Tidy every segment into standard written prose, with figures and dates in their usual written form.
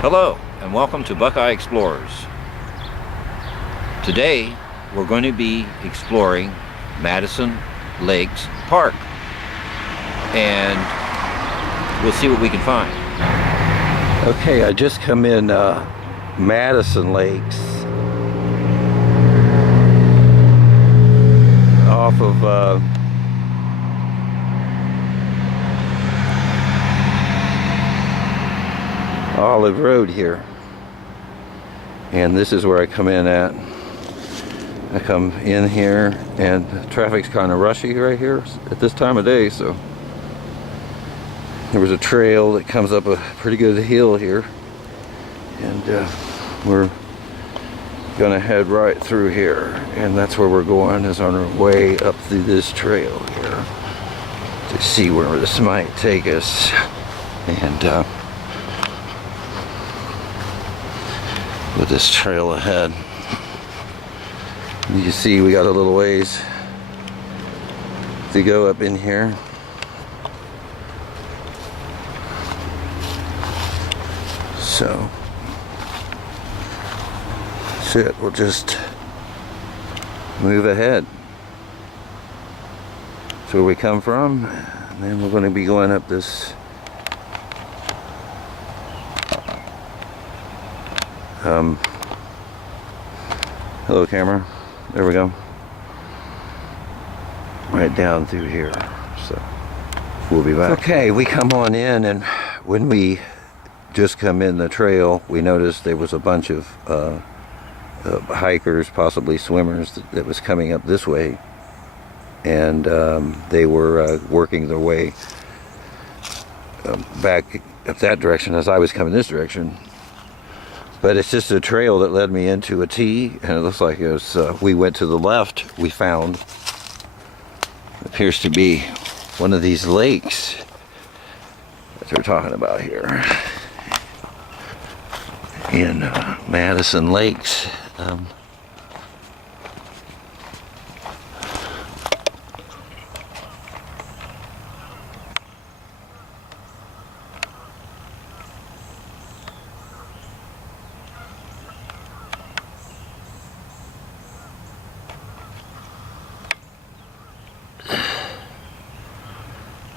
Hello and welcome to Buckeye Explorers. Today we're going to be exploring Madison Lakes Park and we'll see what we can find. Okay, I just come in Madison Lakes off of Olive Road here, and this is where I come in at. I come in here and traffic's kind of rushy right here at this time of day, so there was a trail that comes up a pretty good hill here, and we're gonna head right through here, and that's where we're going, is on our way up through this trail here to see where this might take us. And with this trail ahead, you can see we got a little ways to go up in here. So that's it, we'll just move ahead. That's where we come from, and then we're going to be going up this hello camera, there we go, right down through here. So we'll be back. Okay, we come on in, and when we just come in the trail, we noticed there was a bunch of hikers, possibly swimmers, that was coming up this way, and they were working their way back up that direction as I was coming this direction. But it's just a trail that led me into a T, and it looks like it was, we went to the left, we found, appears to be one of these lakes that they're talking about here in Madison Lakes.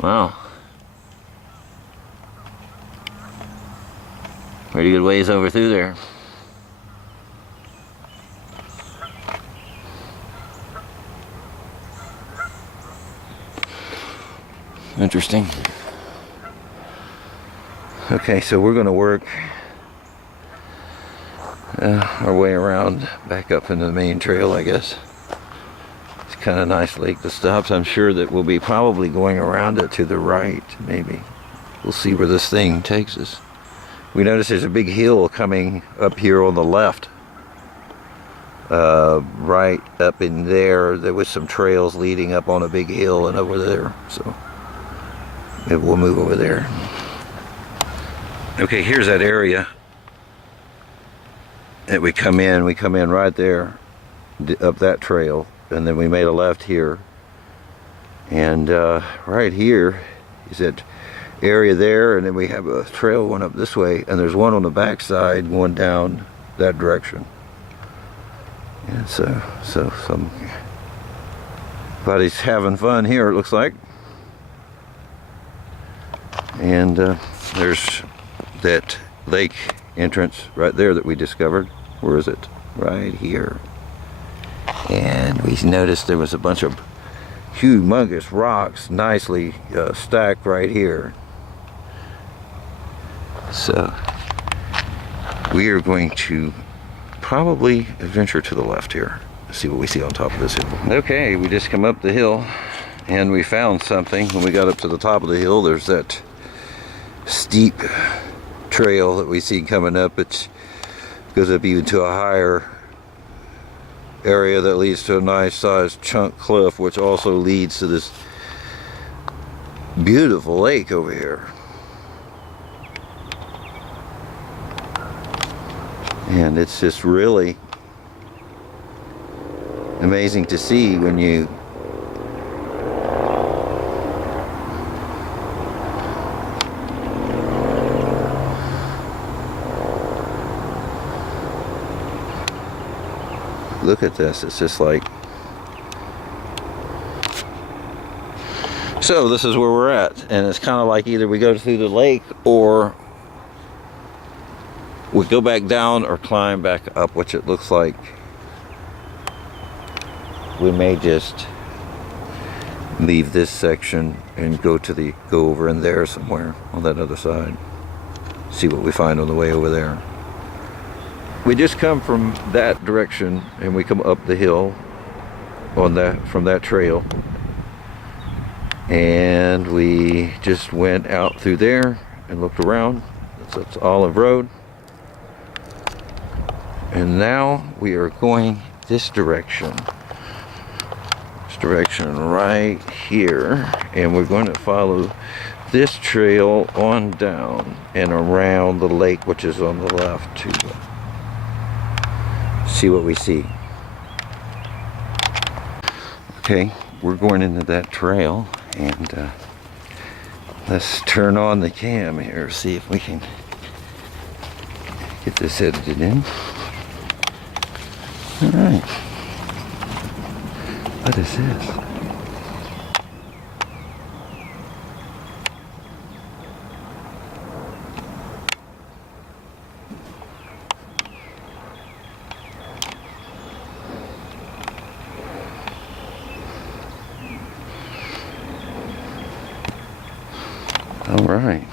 Wow. Pretty good ways over through there. Interesting. Okay, so we're going to work our way around back up into the main trail, I guess. It's kind of nice lake that stops. I'm sure that we'll be probably going around it to the right, maybe. We'll see where this thing takes us. We notice there's a big hill coming up here on the left. Right up in there, there was some trails leading up on a big hill and over there. So maybe we'll move over there. Okay, here's that area that we come in. We come in right there, up that trail, and then we made a left here. And right here is that area there, and then we have a trail one up this way, and there's one on the back side going down that direction. And so somebody's having fun here, it looks like. And there's that lake entrance right there that we discovered. Where is it? Right here. And we noticed there was a bunch of humongous rocks nicely stacked right here. So we are going to probably adventure to the left here. See what we see on top of this hill. Okay, we just come up the hill and we found something. When we got up to the top of the hill, there's that steep trail that we see coming up. It goes up even to a higher area that leads to a nice sized chunk cliff, which also leads to this beautiful lake over here. And it's just really amazing to see when you look at this. It's just like, so this is where we're at, and it's kind of like either we go through the lake or we go back down or climb back up, which it looks like we may just leave this section and go over in there somewhere on that other side. See what we find on the way over there. We just come from that direction and we come up the hill from that trail, and we just went out through there and looked around. That's Olive Road, and now we are going this direction. Right here, and we're going to follow this trail on down and around the lake, which is on the left, to see what we see. Okay, we're going into that trail, and let's turn on the cam here, see if we can get this edited in. All right. What is this? All right.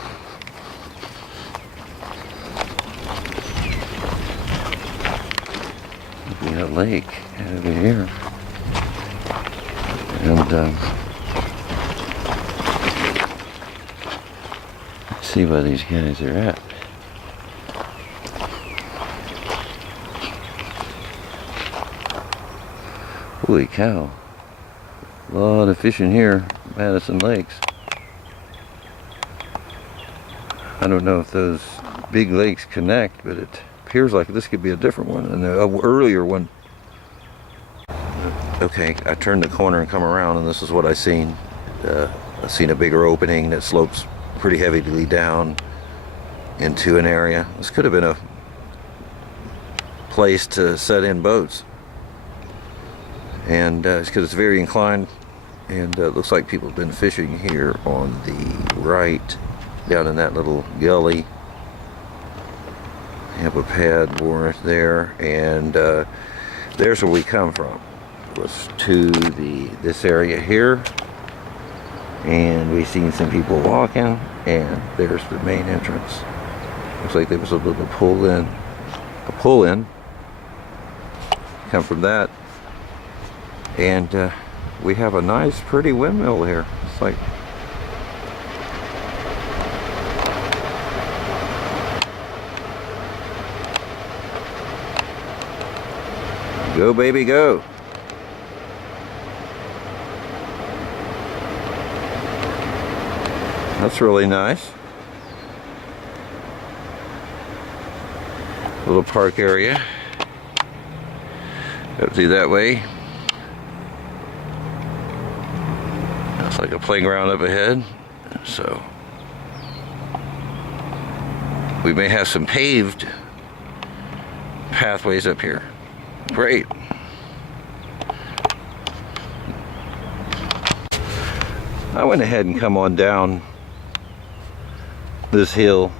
Look at that lake over here. And let's see where these guys are at. Holy cow. A lot of fishing here, Madison Lakes. I don't know if those big lakes connect, but it appears like this could be a different one, and the earlier one. Okay, I turned the corner and come around, and this is what I seen. I seen a bigger opening that slopes pretty heavily down into an area. This could have been a place to set in boats, and it's because it's very inclined, and it looks like people have been fishing here on the right, down in that little gully. You have a pad moored there, and there's where we come from. Was to this area here, and we seen some people walking, and there's the main entrance. Looks like there was a little pull in, come from that, and we have a nice pretty windmill here. It's like, go baby go. That's really nice. Little park area. Up through that way. Looks like a playground up ahead. So we may have some paved pathways up here. Great. I went ahead and come on down this hill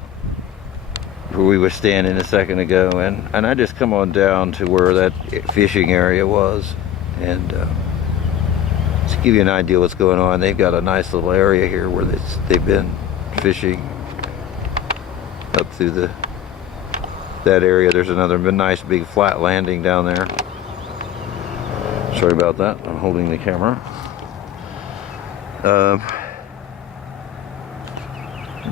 where we were standing a second ago, and I just come on down to where that fishing area was, and to give you an idea what's going on, they've got a nice little area here where they've been fishing up through that area. There's another nice big flat landing down there. Sorry about that, I'm holding the camera.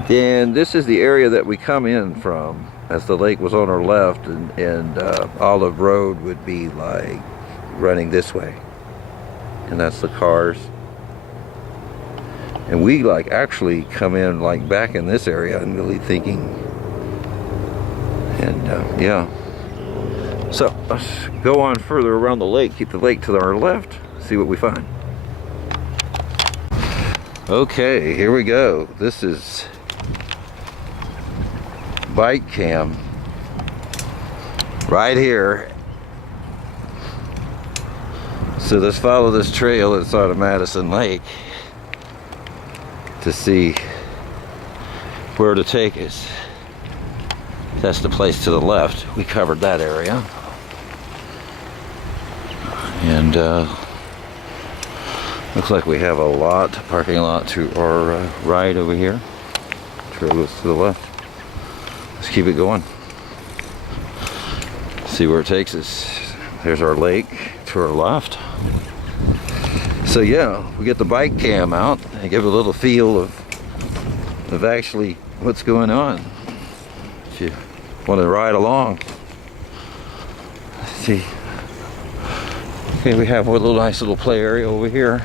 Then this is the area that we come in from, as the lake was on our left, and Olive Road would be like running this way, and that's the cars. And we like actually come in like back in this area and really thinking, and yeah. So let's go on further around the lake, keep the lake to our left, see what we find. Okay, here we go. This is bike cam right here So let's follow this trail inside of Madison Lake to see where to take us. That's the place to the left. We covered that area. And looks like we have a parking lot to our right over here. Trail goes to the left. Let's keep it going. See where it takes us. There's our lake to our left. So yeah, we get the bike cam out and give a little feel of actually what's going on. If you want to ride along. Let's see. Okay, we have a nice little play area over here.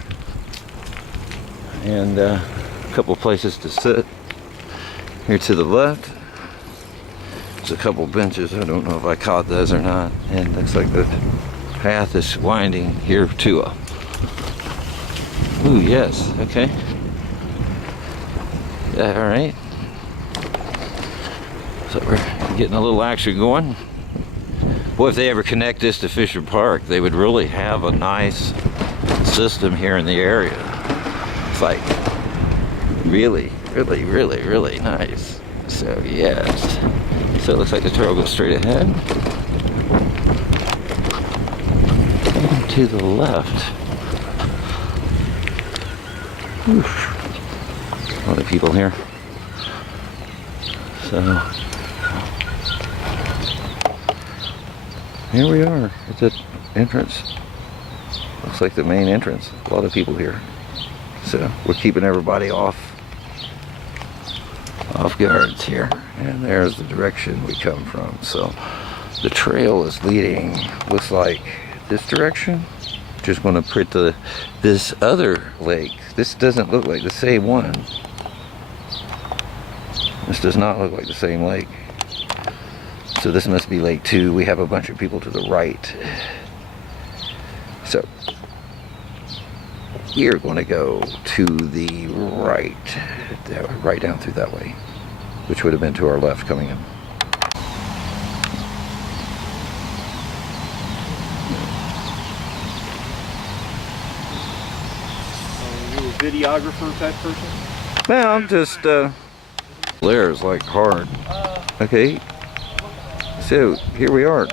And a couple places to sit. Here to the left. There's a couple benches. I don't know if I caught those or not. And looks like the path is winding here to a... Ooh, yes, okay. Yeah, all right. So we're getting a little action going. Boy, if they ever connect this to Fisher Park, they would really have a nice system here in the area. It's like really, really, really, really nice. So yes. So it looks like the trail goes straight ahead. And to the left. Oof. A lot of people here. So here we are at the entrance. Looks like the main entrance. A lot of people here. So we're keeping everybody off guards here. And there's the direction we come from. So the trail is leading, looks like this direction. Just going to put this other lake. This doesn't look like the same one. This does not look like the same lake. So this must be Lake 2. We have a bunch of people to the right. So we are going to go to the right. Right down through that way. Which would have been to our left coming in. You a videographer type person? No, I'm just, Blair's like hard. Okay. So, here we are.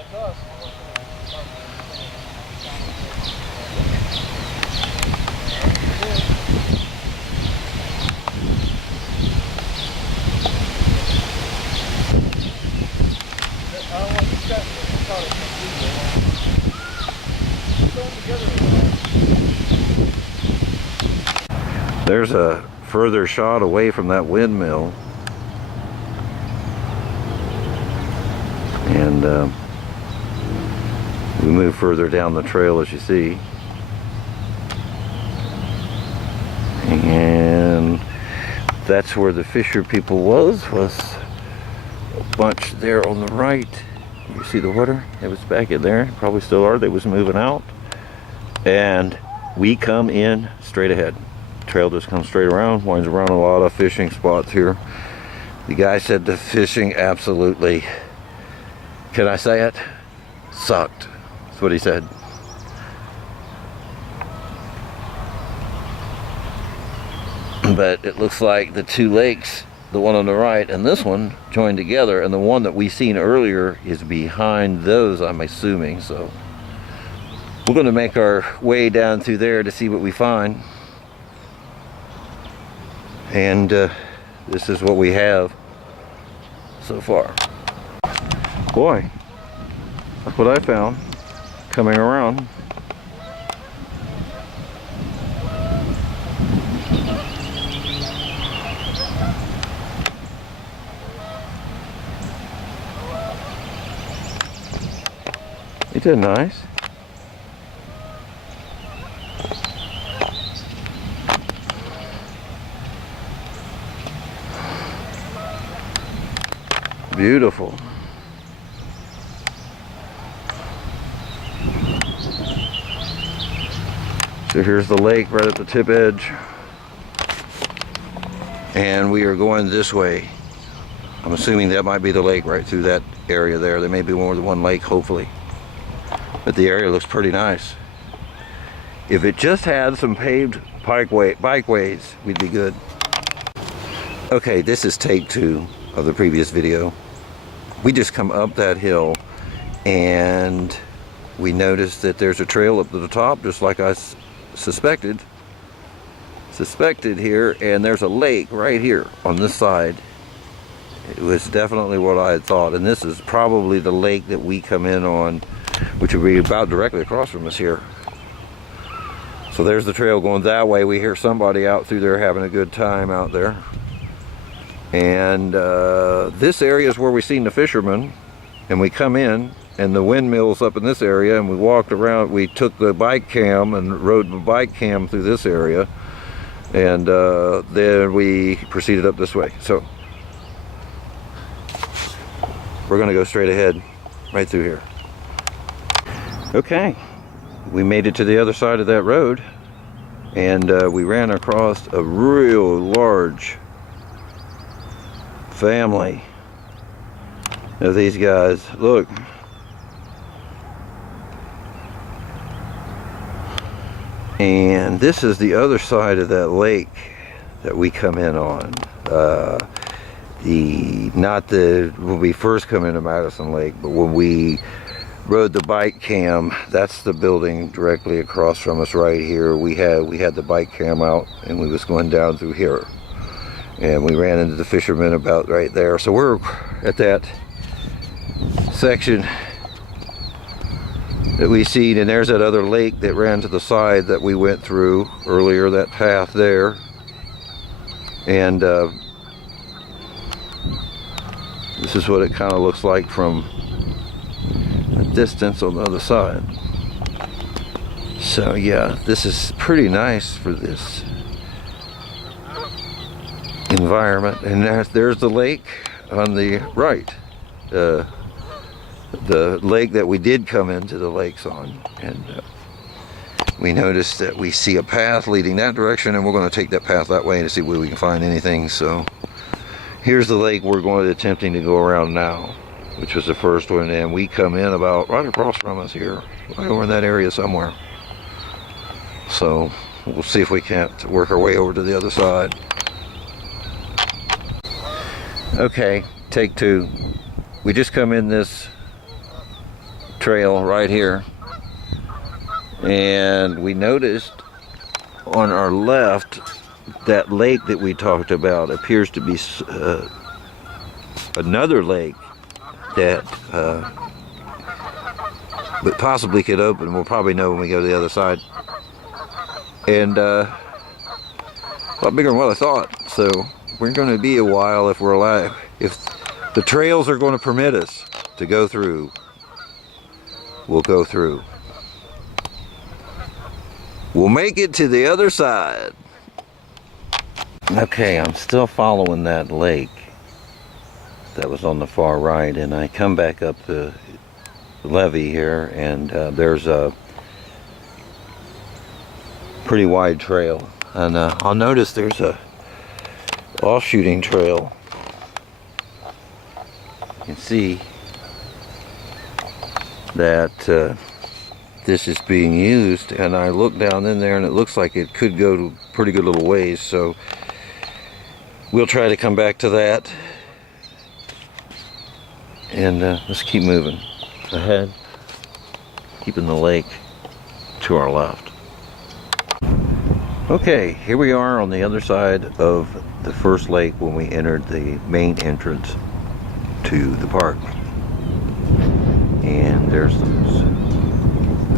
There's a further shot away from that windmill. And we move further down the trail, as you see. And that's where the Fisher people was a bunch there on the right. You see the water? It was back in there. Probably still are. They was moving out. And we come in straight ahead. Trail just comes straight around, winds around a lot of fishing spots here. The guy said the fishing absolutely, can I say it? Sucked. That's what he said. But it looks like the two lakes, the one on the right and this one, joined together, and the one that we seen earlier is behind those, I'm assuming. So we're going to make our way down through there to see what we find. And this is what we have so far. Boy, that's what I found coming around. Isn't that nice? Beautiful. So here's the lake right at the tip edge. And we are going this way. I'm assuming that might be the lake right through that area there. There may be more than one lake, hopefully. But the area looks pretty nice. If it just had some paved bikeways, we'd be good. Okay, this is take 2 of the previous video. We just come up that hill and we noticed that there's a trail up to the top, just like I suspected here, and there's a lake right here on this side. It was definitely what I had thought, and this is probably the lake that we come in on, which would be about directly across from us here. So there's the trail going that way. We hear somebody out through there having a good time out there. And this area is where we seen the fishermen, and we come in, and the windmill's up in this area, and we walked around. We took the bike cam and rode the bike cam through this area, and then we proceeded up this way. So we're gonna go straight ahead right through here. Okay, we made it to the other side of that road, and we ran across a real large family of these guys. Look, and this is the other side of that lake that we come in on. When we first come into Madison Lake, but when we rode the bike cam, that's the building directly across from us right here. We had the bike cam out, and we was going down through here, and we ran into the fishermen about right there. So we're at that section that we seen, and there's that other lake that ran to the side that we went through earlier, that path there. And this is what it kind of looks like from a distance on the other side. So yeah, this is pretty nice for this environment. And there's the lake on the right, the lake that we did come into the lakes on. And we noticed that we see a path leading that direction, and we're going to take that path that way to see where we can find anything. So here's the lake we're going to attempting to go around now, which was the first one, and we come in about right across from us here, right over in that area somewhere. So we'll see if we can't work our way over to the other side. Okay, take 2. We just come in this trail right here, and we noticed on our left that lake that we talked about appears to be another lake that but possibly could open. We'll probably know when we go to the other side. And a lot bigger than what I thought. So we're going to be a while if we're alive. If the trails are going to permit us to go through, we'll go through. We'll make it to the other side. Okay, I'm still following that lake that was on the far right, and I come back up the levee here, and there's a pretty wide trail, and I'll notice there's a off-shooting trail. You can see that this is being used, and I look down in there and it looks like it could go to pretty good little ways, so we'll try to come back to that, and let's keep moving ahead, keeping the lake to our left. Okay, here we are on the other side of the first lake when we entered the main entrance to the park. And there's those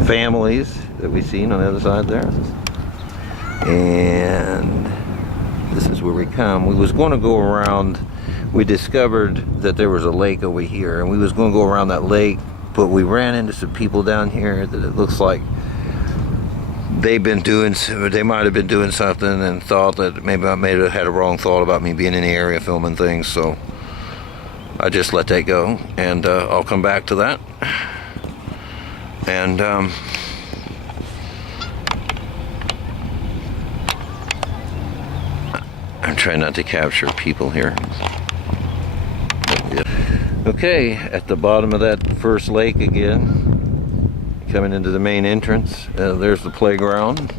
families that we've seen on the other side there. And this is where we come. We was going to go around, we discovered that there was a lake over here, and we was going to go around that lake, but we ran into some people down here that it looks like they might have been doing something and thought that maybe I may have had a wrong thought about me being in the area filming things, so I just let that go, and I'll come back to that. And I'm trying not to capture people here. Okay, at the bottom of that first lake again, coming into the main entrance. There's the playground.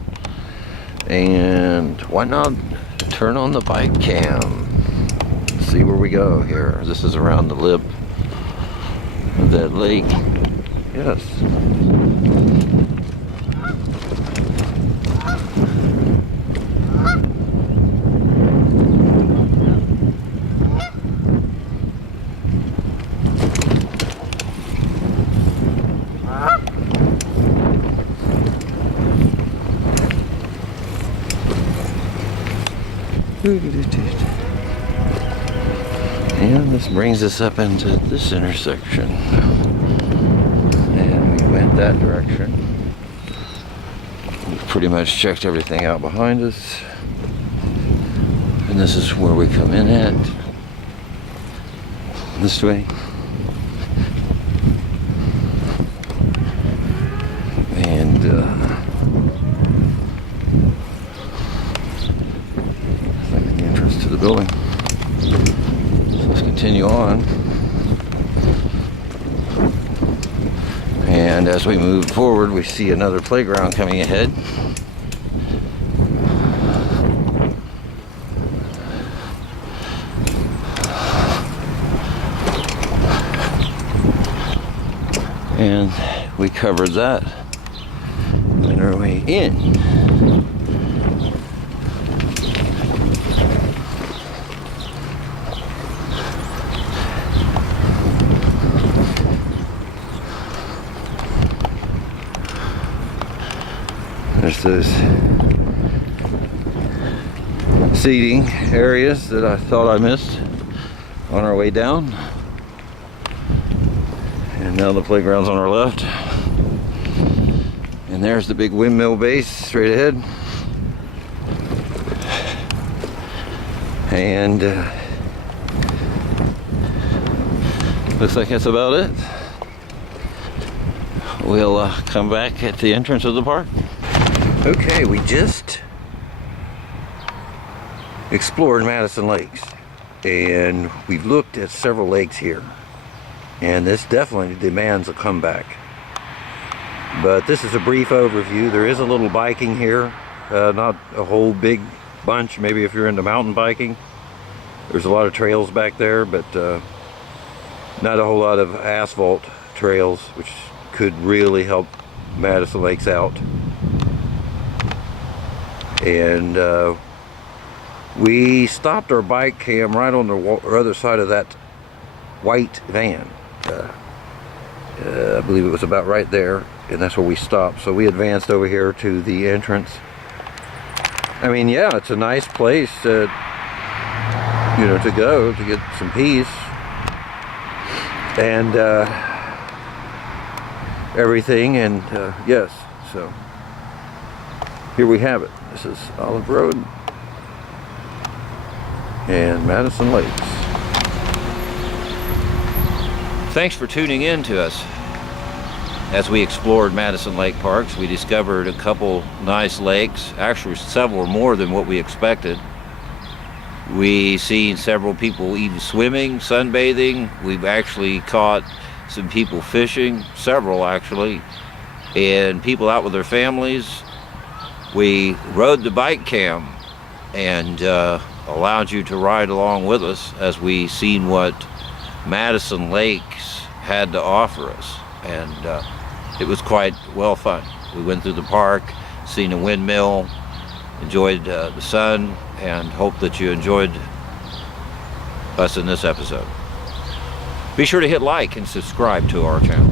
And why not turn on the bike cam? See where we go here. This is around the lip of that lake. Yes. And this brings us up into this intersection. And we went that direction. We've pretty much checked everything out behind us. And this is where we come in at. This way. And the entrance to the building. So let's continue on. And as we move forward, we see another playground coming ahead. And we covered that on our way in. There's those seating areas that I thought I missed on our way down. And now the playground's on our left. And there's the big windmill base straight ahead. And looks like that's about it. We'll come back at the entrance of the park. Okay, we just explored Madison Lakes. And we've looked at several lakes here. And this definitely demands a comeback. But this is a brief overview. There is a little biking here, not a whole big bunch. Maybe if you're into mountain biking, there's a lot of trails back there, but not a whole lot of asphalt trails, which could really help Madison Lakes out. And we stopped our bike cam right on the other side of that white van. I believe it was about right there, and that's where we stopped. So we advanced over here to the entrance. I mean, yeah, it's a nice place to, you know, to go to get some peace and everything. And yes, so here we have it. This is Olive Road and Madison Lakes. Thanks for tuning in to us. As we explored Madison Lake Parks, we discovered a couple nice lakes, actually several more than what we expected. We seen several people even swimming, sunbathing. We've actually caught some people fishing, several actually, and people out with their families. We rode the bike cam and allowed you to ride along with us as we seen what Madison Lakes had to offer us, and it was quite well fun. We went through the park, seen a windmill, enjoyed the sun, and hope that you enjoyed us in this episode. Be sure to hit like and subscribe to our channel.